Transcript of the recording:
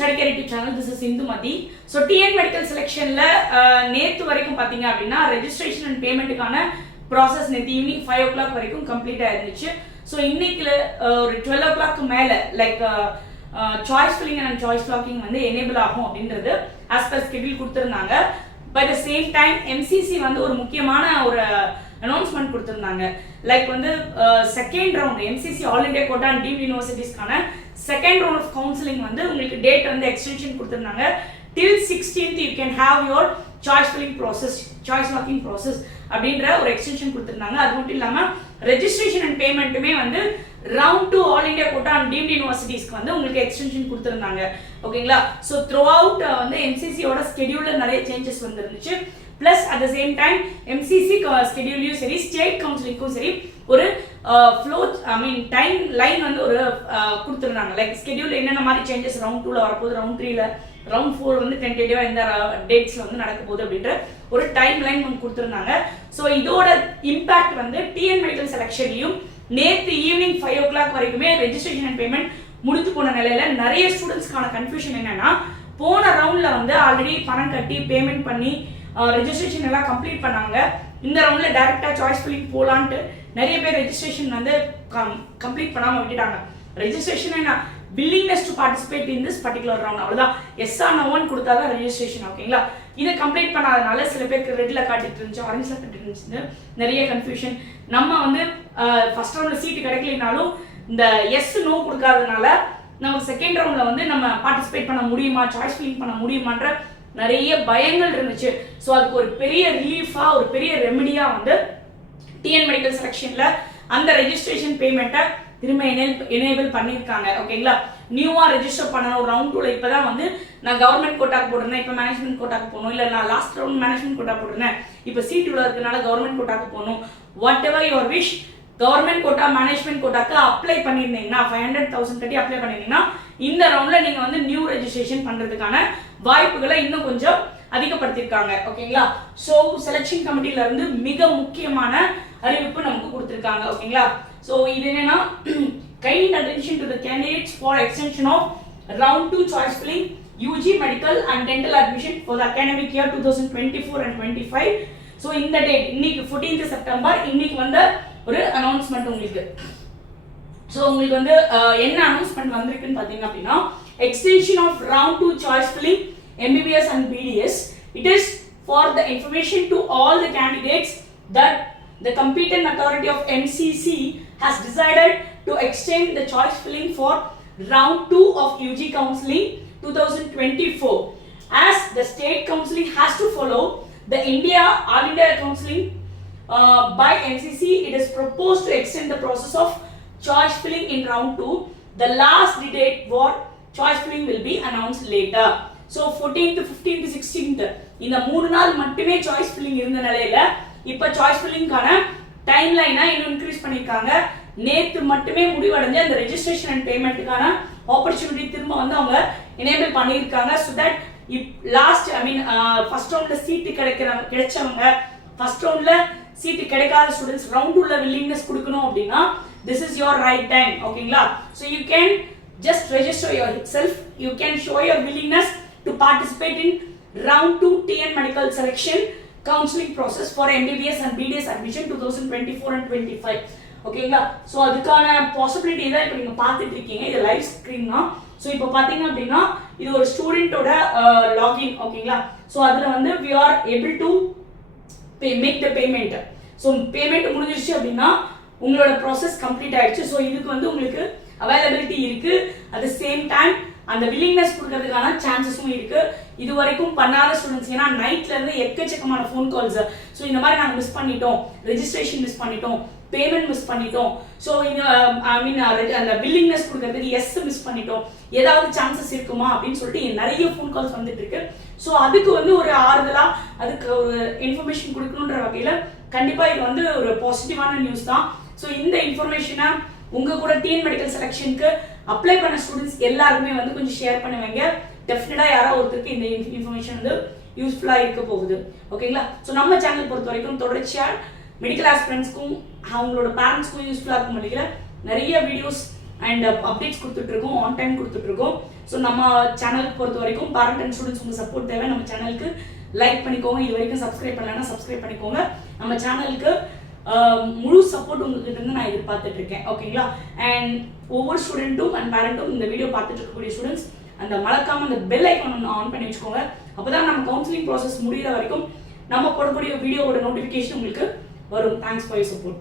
Study Care YouTube channel. This is Indumati. So TN medical selection la நேத்து வரைக்கும் பாத்தீங்க அப்படினா registration and payment கான process நேத்து evening 5 o'clock வரைக்கும் complete ஆயிருந்துச்சு. So இன்னைக்குல ஒரு 12 o'clock மேல like choice filling and choice locking வந்து enable ஆகும் அப்படின்றது as per schedule கொடுத்திருந்தாங்க. By the same time MCC வந்து ஒரு முக்கியமான ஒரு அனௌன்ஸ்மென்ட் கொடுத்திருந்தாங்க. லைக் வந்து second round MCC all India quota and deemed யூனிவர்சிட்டிஸ்க்கான செகண்ட் ரவுண்ட் ஆஃப் கவுன்சிலிங் வந்து உங்களுக்கு டேட் வந்து எக்ஸ்டென்ஷன் கொடுத்திருந்தாங்க. till 16th you can have your choice filling process, choice locking process அப்படின்ற ஒரு எக்ஸ்டென்ஷன் கொடுத்திருந்தாங்க. அது மட்டும் இல்லாம ரெஜிஸ்ட்ரேஷன் அண்ட் பேமெண்ட்டுமே வந்து round 2 all India quota and deemed யூனிவர்சிட்டிஸ்க்கு வந்து உங்களுக்கு எக்ஸ்டென்ஷன் கொடுத்திருந்தாங்க. ஓகேங்களா? ஸோ த்ரூ அவுட் வந்து MCCயோட ஸ்கெடியூல்ல நிறைய சேஞ்சஸ் வந்துருந்துச்சு. Plus at the same time MCC schedule சரி ஸ்டேட் கவுன்சிலிங்க்கும் சரி ஒரு ஃப்ளோ டைம் லைன் வந்து ஒரு கொடுத்துருந்தாங்க. லைக் ஸ்கெடியூல் என்னென்ன மாதிரி சேஞ்சஸ் ரவுண்ட் 2ல வரப்போகுது, ரவுண்ட் 3ல, ரவுண்ட் 4 வந்து டென்டேட்டிவா இந்த டேட்ஸ்ல வந்து நடக்க போகுது அப்படின்ற ஒரு டைம் லைன் வந்து கொடுத்துருந்தாங்க. ஸோ இதோட இம்பாக்ட் வந்து டிஎன் மெடிக்கல் செலெக்ஷன்லையும் நேற்று ஈவினிங் 5 o'clock வரைக்குமே ரெஜிஸ்ட்ரேஷன் அண்ட் பேமெண்ட் முடித்து போன நிலையில நிறைய ஸ்டூடெண்ட்ஸ்க்கான கன்ஃபியூஷன் என்னன்னா, போன ரவுண்ட்ல வந்து ஆல்ரெடி பணம் கட்டி பேமெண்ட் பண்ணி ரெஜிஸ்ட்ரேஷன் எல்லாம் கம்ப்ளீட் பண்ணாங்க. இந்த ரவுண்ட்ல டைரக்டா சாய்ஸ் ஃபில்லிங் போலான்ட்டு நிறைய பேர் ரெஜிஸ்ட்ரேஷன் வந்து கம்ப்ளீட் பண்ணாம விட்டுட்டாங்க. ரெஜிஸ்ட்ரேஷன் என்ன willingness to participate in this particular round அவ்வளவுதான். எஸ் ஆர் நோன்னு கொடுத்தாதான் ரெஜிஸ்ட்ரேஷன். ஓகேங்களா? இதை கம்ப்ளீட் பண்ணாதனால சில பேருக்கு ரெட்ல காட்டிட்டு இருந்துச்சு, ஆரஞ்சில் காட்டிட்டு இருந்துச்சு, நிறைய கன்ஃபியூஷன். நம்ம வந்து ஃபர்ஸ்ட் ரவுண்ட்ல சீட்டு கிடைக்கலனாலும் இந்த எஸ் நோ கொடுக்காதனால நம்ம செகண்ட் ரவுண்ட்ல வந்து நம்ம பார்ட்டிசிபேட் பண்ண முடியுமா, சாய்ஸ் ஃபில்லிங் பண்ண முடியுமான்ற நிறைய பயங்கள் இருந்துச்சு. ஸோ அதுக்கு ஒரு பெரிய ரிலீஃபா, ஒரு பெரிய ரெமெடியா வந்து டிஎன் மெடிக்கல் செலெக்ஷன்ல அந்த ரெஜிஸ்ட்ரேஷன் பேமெண்ட்டை திரும்ப எனேபிள் பண்ணியிருக்காங்க. ஓகேங்களா? நியூவா ரெஜிஸ்டர் பண்ணணும். ரவுண்ட் 2ல இப்பதான் வந்து நான் கவர்மெண்ட் கோட்டாக்கு போட்டிருந்தேன், இப்போ மேனேஜ்மெண்ட் கோட்டாக்கு போகணும், இல்லை நான் லாஸ்ட் ரவுண்ட் மேனேஜ்மெண்ட் கோட்டா போட்டிருந்தேன், இப்போ சீட் உள்ள இருக்கனால கவர்மெண்ட் கோட்டாக்கு போகணும். Whatever your wish, government quota management கோட்டாக்கு அப்ளை பண்ணியிருந்தீங்கன்னா 500,000 கட்டி அப்ளை பண்ணிருந்தீங்கன்னா இந்த ரவுண்ட்ல நீங்க வந்து நியூ ரெஜிஸ்ட்ரேஷன் பண்றதுக்கான வாய்ப்புகளை இன்னும் கொஞ்சம் அதிகப்படுத்திருக்காங்க. ஓகேங்களா? ஸோ செலெக்ஷன் கமிட்டில இருந்து மிக முக்கியமான அறிவிப்பு நமக்கு கொடுத்திருக்காங்க. ஓகேங்களா? ஸோ இது என்னன்னா, kind attention to the candidates for extension of round 2 choice filling UG medical and dental admission for the academic year 2024 and 25. So இந்த டேட் இன்னைக்கு 14th September இன்னைக்கு வந்து ஒரு அனௌன்ஸ்மெண்ட் உங்களுக்கு. ஸோ உங்களுக்கு வந்து என்ன அனௌன்ஸ்மெண்ட் வந்திருக்குன்னு பார்த்தீங்க அப்படின்னா, extension of round 2 choice filling MBBS and BDS. It is for the information to all the candidates that the competent authority of MCC has decided to extend the choice filling for round 2 of UG counseling 2024. As the state counseling has to follow the All India counseling by MCC, it is proposed to extend the process of choice filling in round 2. The last date for choice filling will be announced later. So 14th, 15th, 16th இந்த 3 நாள் மட்டுமே choice filling இருந்த நிலையில இப்ப choice ஃபில்லிங்கான time லைனை இன்னும் increase பண்ணிருக்காங்க. நேத்து மட்டுமே முடிவடைஞ்ச அந்த ரெஜிஸ்ட்ரேஷன் அண்ட் பேமெண்ட்டுக்கான ஆப்பர்ச்சுனிட்டி திரும்ப வந்து அவங்க எனேபிள் பண்ணியிருக்காங்க. ஸோ தட் லாஸ்ட் ஃபர்ஸ்ட் ரவுண்ட்ல சீட்டு கிடைச்சவங்க, ஃபர்ஸ்ட் ரவுண்ட்ல சீட்டு கிடைக்காத ஸ்டூடெண்ட்ஸ் ரவுண்ட் 2ல வில்லிங்னஸ் கொடுக்கணும் அப்படின்னா this is your right time. ஓகேங்களா? So you can just register yourself, you can show your willingness to participate in round 2 TN medical selection counseling process for MBBS and BDS admission 2024 and 25. ஓகேங்களா? So அதுக்கான possibility தான் இப்போ நீங்கள் பார்த்துட்டு இருக்கீங்க. இது live screen தான். ஸோ இப்போ பார்த்தீங்க அப்படின்னா இது ஒரு ஸ்டூடெண்ட்டோட லாகின். ஓகேங்களா? ஸோ அதில் வந்து we are able to make the payment. So payment முடிஞ்சிருச்சு அப்படின்னா உங்களோட ப்ராசஸ் கம்ப்ளீட் ஆயிடுச்சு. ஸோ இதுக்கு வந்து உங்களுக்கு அவைலபிலிட்டி இருக்கு. அட் த சேம் டைம் அந்த வில்லிங்னஸ் கொடுக்கறதுக்கான சான்சஸும் இருக்கு. இது வரைக்கும் பண்ணாத ஸ்டூடெண்ட்ஸ், ஏன்னா நைட்ல இருந்து எக்கச்சக்கமான ஃபோன் கால்ஸ், ஸோ இந்த மாதிரி நாங்கள் மிஸ் பண்ணிட்டோம், ரெஜிஸ்ட்ரேஷன் மிஸ் பண்ணிட்டோம், பேமெண்ட் மிஸ் பண்ணிட்டோம், ஸோ இந்த அந்த வில்லிங்னஸ் கொடுக்கறதுக்கு எஸ் மிஸ் பண்ணிட்டோம், ஏதாவது சான்சஸ் இருக்குமா அப்படின்னு சொல்லிட்டு நிறைய ஃபோன் கால்ஸ் வந்துட்டு இருக்கு. ஸோ அதுக்கு வந்து ஒரு ஆறுதலா, அதுக்கு ஒரு இன்ஃபர்மேஷன் கொடுக்கணுன்ற வகையில கண்டிப்பா இது வந்து ஒரு பாசிட்டிவான நியூஸ் தான். ஸோ இந்த இன்ஃபர்மேஷனை உங்க கூட டிஎன் மெடிக்கல் செலெக்ஷனுக்கு அப்ளை பண்ண ஸ்டூடெண்ட்ஸ் எல்லாருக்குமே வந்து கொஞ்சம் ஷேர் பண்ணுவீங்க. டெஃபினட்டா யாரோ ஒருத்தருக்கு இந்த இன்ஃபர்மேஷன் வந்து யூஸ்ஃபுல்லா இருக்க போகுது. ஓகேங்களா? ஸோ நம்ம சேனல் பொறுத்த வரைக்கும் தொடர்ச்சியா மெடிக்கல் ஆஸ்பிரண்ட்ஸ்க்கும் அவங்களோட பேரண்ட்ஸ்க்கும் யூஸ்ஃபுல்லா இருக்கும் நினைக்கிற நிறைய வீடியோஸ் அண்ட் அப்டேட்ஸ் கொடுத்துட்டு இருக்கோம், ஆன் டைம் கொடுத்துட்டு இருக்கோம். ஸோ நம்ம சேனலுக்கு பொறுத்த வரைக்கும் பேரண்ட் அண்ட் ஸ்டூடெண்ட்ஸ் உங்கள் சப்போர்ட் தேவை. நம்ம சேனலுக்கு லைக் பண்ணிக்கோங்க, இது வரைக்கும் சப்ஸ்கிரைப் பண்ணலன்னா சப்ஸ்கிரைப் பண்ணிக்கோங்க. நம்ம சேனலுக்கு முழு சப்போர்ட் உங்ககிட்ட இருந்து நான் எதிர்பார்த்துட்டு இருக்கேன். ஓகேங்களா? அண்ட் ஒவ்வொரு ஸ்டூடெண்ட்டும் அண்ட் பேரண்ட்டும் இந்த வீடியோ பார்த்துட்டு இருக்கக்கூடிய ஸ்டூடெண்ட்ஸ் அந்த மறக்காம அந்த பெல் ஐக்கான் ஆன் பண்ணி வச்சுக்கோங்க. அப்போதான் நம்ம கவுன்சிலிங் ப்ராசஸ் முடிகிற வரைக்கும் நம்ம போடக்கூடிய வீடியோவோட நோட்டிஃபிகேஷன் உங்களுக்கு வரும். Thanks for your support.